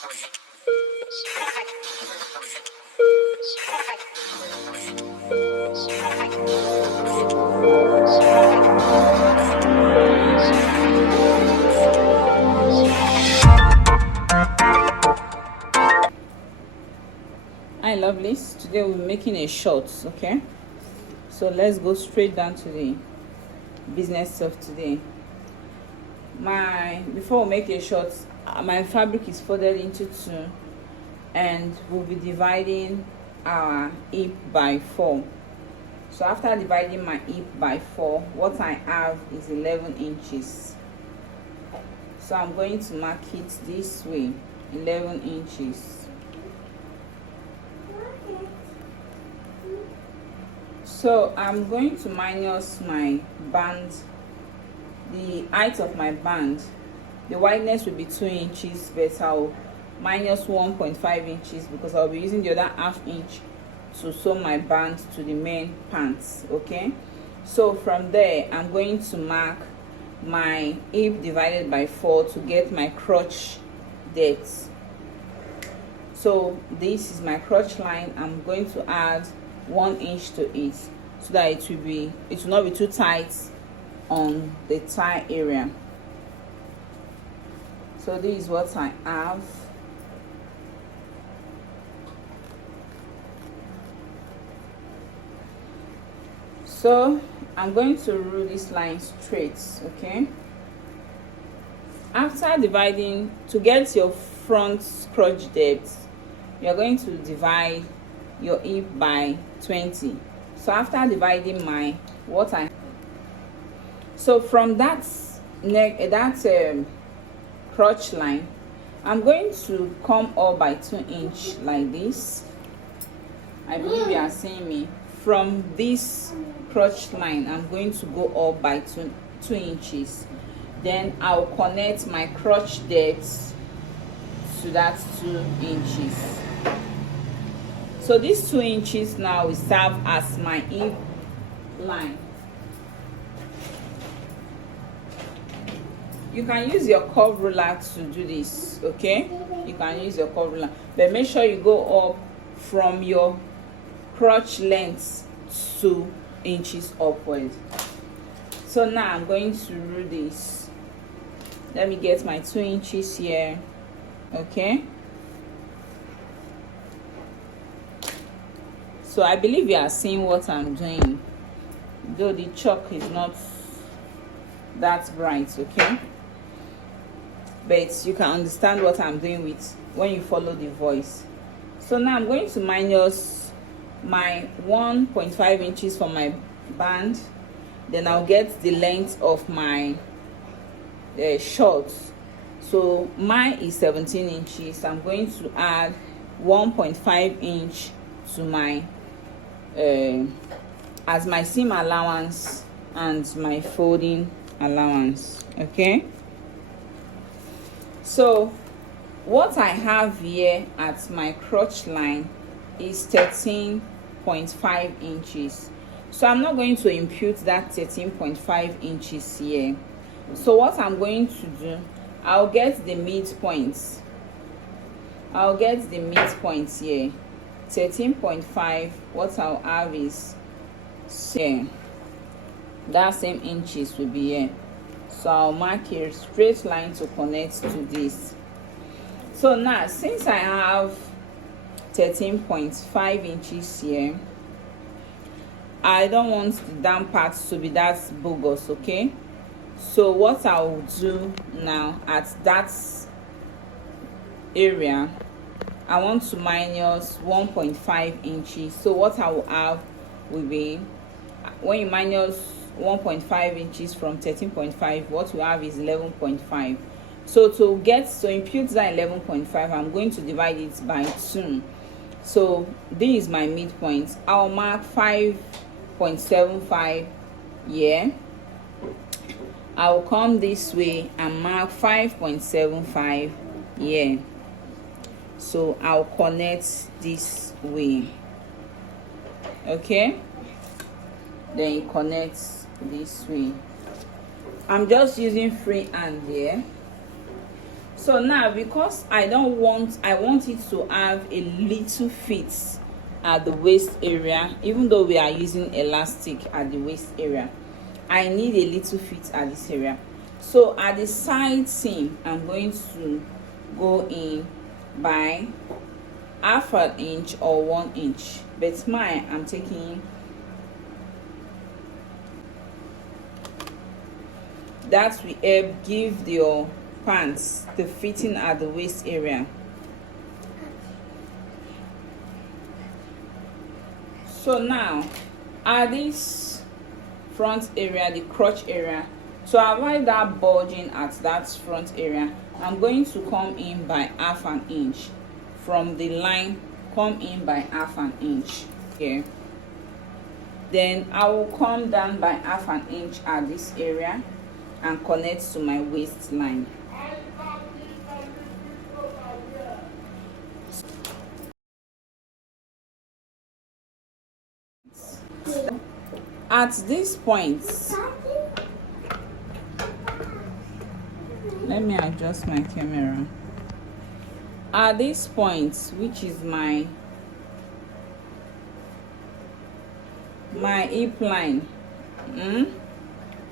Hi lovelies, today we're making a short. Okay, so let's go straight down to the business of today. Before we make a short, my fabric is folded into two, and we'll be dividing our hip by 4. So after dividing my hip by 4, what I have is 11 inches. So I'm going to mark it this way, 11 inches. So I'm going to minus my band, the height of my band. The wideness will be 2 inches, but I'll minus 1.5 inches because I'll be using the other ½ inch to sew my band to the main pants. Okay, so from there I'm going to mark my hip divided by 4 to get my crotch depth. So this is my crotch line. I'm going to add 1 inch to it so that it will not be too tight on the thigh area. So this is what I have. So I'm going to rule this line straight. Okay, after dividing, to get your front crotch depth, you're going to divide your hip by 20. So after dividing so from that crotch line, I'm going to come up by 2 inch like this. I believe you are seeing me. From this crotch line, I'm going to go up by 2 inches. Then I'll connect my crotch depth to that 2 inches. So these 2 inches now will serve as my hip line. You can use your curve ruler to do this. Okay, you can use your curve ruler, but make sure you go up from your crotch length 2 inches upward. So now I'm going to rule this. Let me get my 2 inches here. Okay, so I believe you are seeing what I'm doing, though the chalk is not that bright. Okay, but you can understand what I'm doing with when you follow the voice. So now I'm going to minus my 1.5 inches for my band. Then I'll get the length of my shorts. So mine is 17 inches. I'm going to add 1.5 inch to my as my seam allowance and my folding allowance. Okay, so what I have here at my crotch line is 13.5 inches. So I'm not going to impute that 13.5 inches here. So what I'm going to do, I'll get the midpoints. I'll get the midpoints here. 13.5. What I'll have is here. That same inches will be here. So I'll mark a straight line to connect to this. So now, since I have 13.5 inches here, I don't want the down part to be that bogus. Okay, so what I will do now, at that area I want to minus 1.5 inches. So what I will have will be, when you minus 1.5 inches from 13.5, what we have is 11.5. So to impute that 11.5, I'm going to divide it by 2. So this is my midpoint. I'll mark 5.75 here. I'll come this way and mark 5.75 here. So I'll connect this way. Okay, then it connects this way. I'm just using free hand here So now, because I want it to have a little fit at the waist area, even though we are using elastic at the waist area, I need a little fit at this area. So at the side seam, I'm going to go in by half an inch or 1 inch, but mine I'm taking that will help give your pants the fitting at the waist area. So now at this front area, the crotch area, to avoid that bulging at that front area, I'm going to come in by half an inch from the line. Come in by half an inch here, then I will come down by half an inch at this area and connect to my waistline. At this point, let me adjust my camera. At this point, which is my hip line,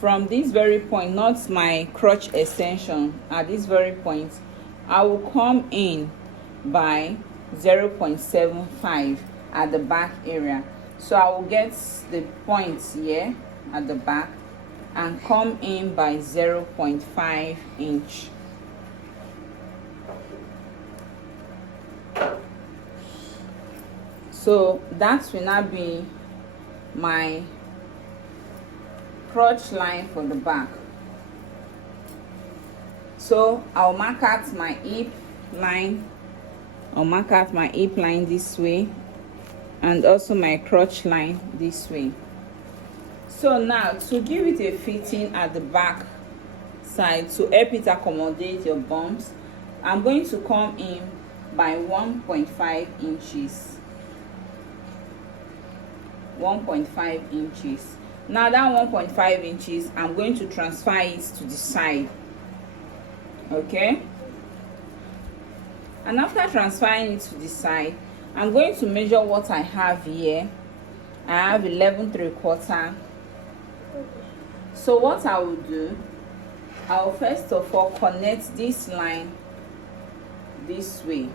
from this very point, not my crotch extension, at this very point I will come in by 0.75 at the back area. So I will get the point here at the back and come in by 0.5 inch. So that will not be my crotch line for the back. So I'll mark out my hip line. I'll mark out my hip line this way, and also my crotch line this way. So now, to give it a fitting at the back side, to help it accommodate your bumps, I'm going to come in by 1.5 inches. 1.5 inches. Now that 1.5 inches, I'm going to transfer it to the side. Okay, and after transferring it to the side, I'm going to measure what I have here. I have 11.75. So what I will do, I will first of all connect this line this way.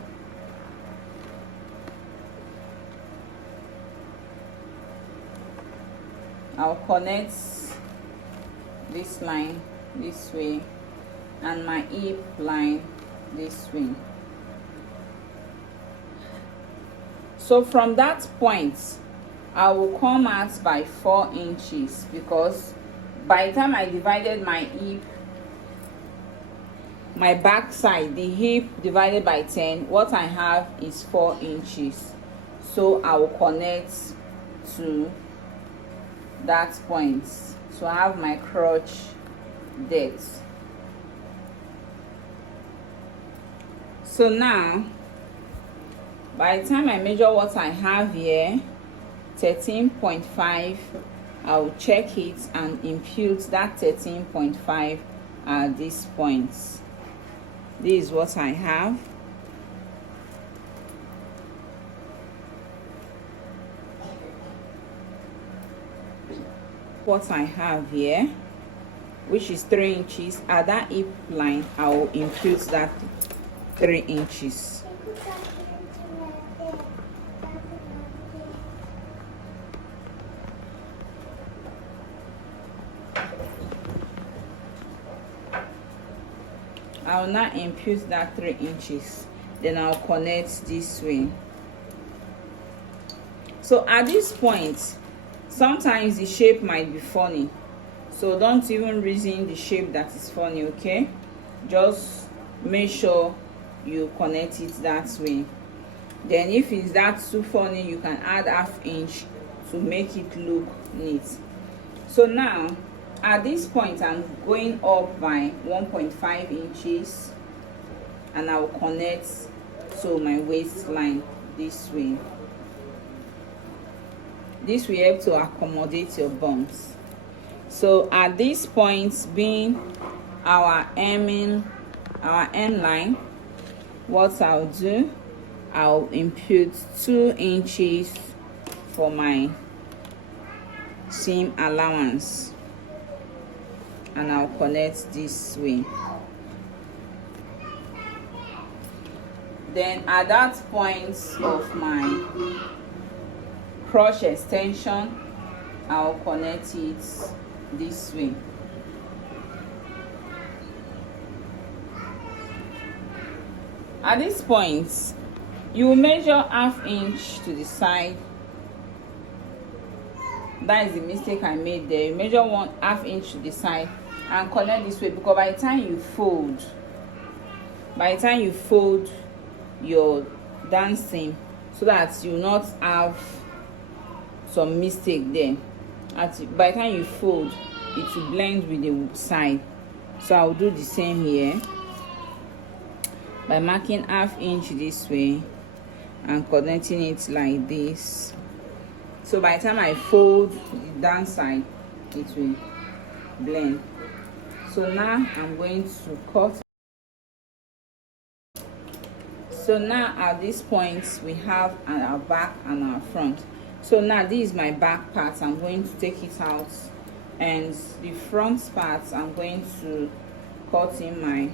I'll connect this line this way and my hip line this way. So from that point, I will come out by 4 inches, because by the time I divided my hip, my back side, the hip divided by 10, what I have is 4 inches. So I will connect to that point. So I have my crotch depth. So now, by the time I measure what I have here, 13.5, I will check it and impute that 13.5 at this point. This is what I have. What I have here, which is 3 inches, at that hip line I will impute that 3 inches. I will now impute that 3 inches, then I'll connect this way. So at this point, sometimes the shape might be funny, so don't even reason the shape that is funny, okay? Just make sure you connect it that way. Then if it's that too funny, you can add ½ inch to make it look neat. So now at this point, I'm going up by 1.5 inches and I will connect to my waistline this way. This will help to accommodate your bumps. So at this point, being our hemming our hem line, what I'll do, I'll input 2 inches for my seam allowance, and I'll connect this way. Then at that point of my crotch extension, I'll connect it this way. At this point, you will measure ½ inch to the side. That is the mistake I made there. You measure ½ inch to the side and connect this way, because by the time you fold your dance seam, so that you will not have some mistake there. By the time you fold, it will blend with the side. So I'll do the same here by marking ½ inch this way and connecting it like this. So by the time I fold the down side, it will blend. So now I'm going to cut. So now at this point, we have our back and our front. So now this is my back part. I'm going to take it out, and the front part I'm going to cut in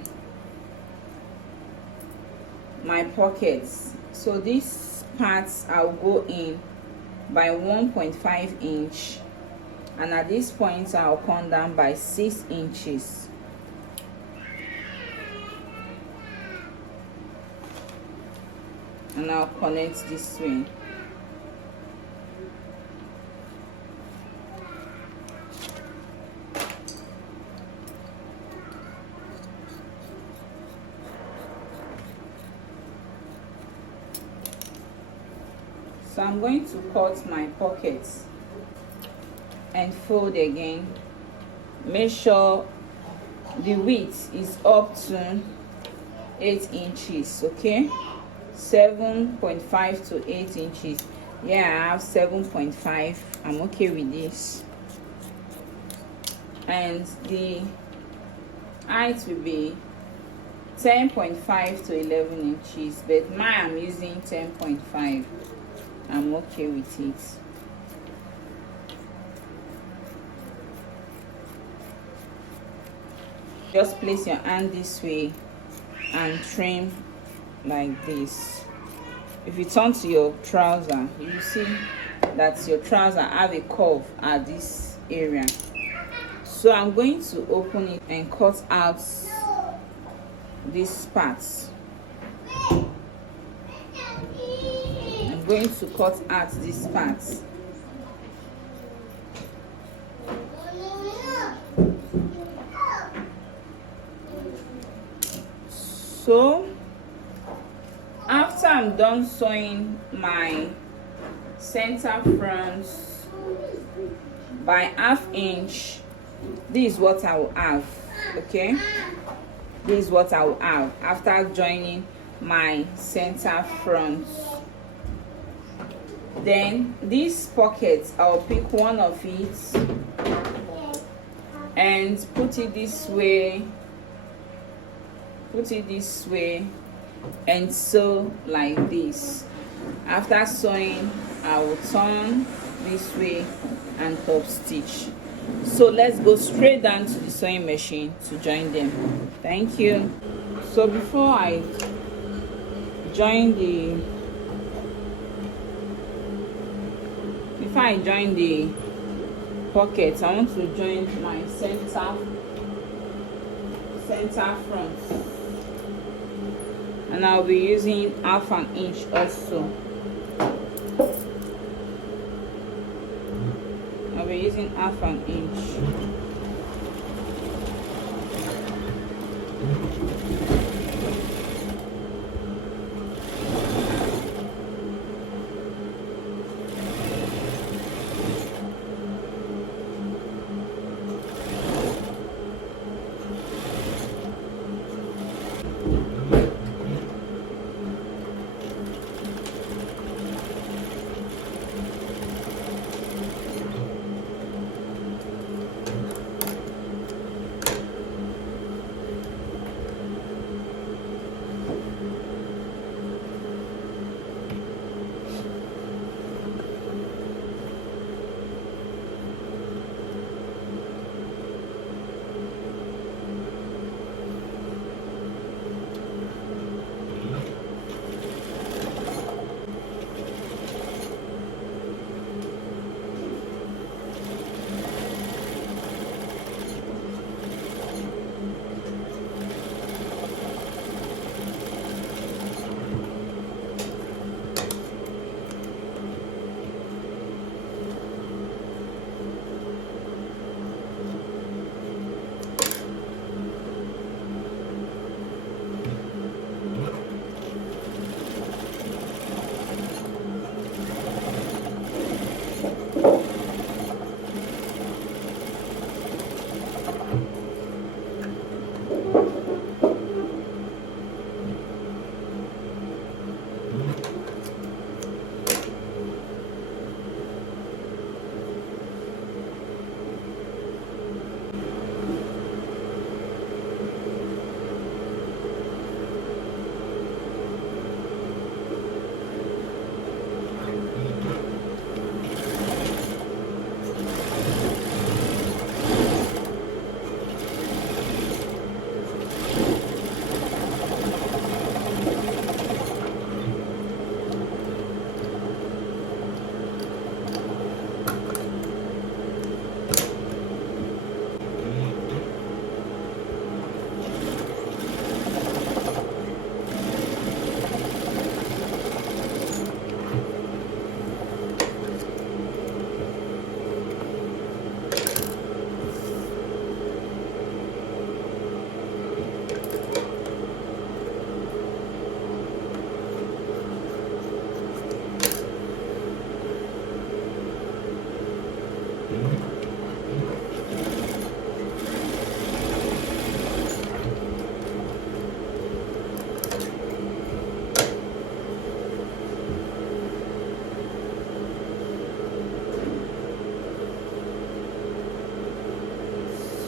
my pockets. So these parts I'll go in by 1.5 inch, and at this point I'll come down by 6 inches. And I'll connect this way. So I'm going to cut my pockets and fold again. Make sure the width is up to 8 inches, okay? 7.5 to 8 inches. Yeah, I have 7.5. I'm okay with this. And the height will be 10.5 to 11 inches, but mine I'm using 10.5. I'm okay with it. Just place your hand this way and trim like this. If you turn to your trouser, you see that your trouser have a curve at this area. So I'm going to open it and cut out these parts. I'm going to cut out these parts. So after I'm done sewing my center fronts by ½ inch, this is what I will have, okay? This is what I will have after joining my center fronts. Then these pockets, I'll pick one of it and put it this way, and sew like this. After sewing, I will turn this way and top stitch. So let's go straight down to the sewing machine to join them. Thank you. So before I join the pocket, I want to join my center front, and I'll be using ½ inch also. I'll be using ½ inch.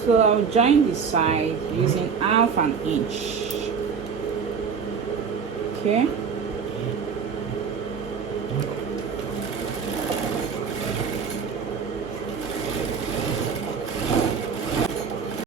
So I'll join the side using half an inch. Okay.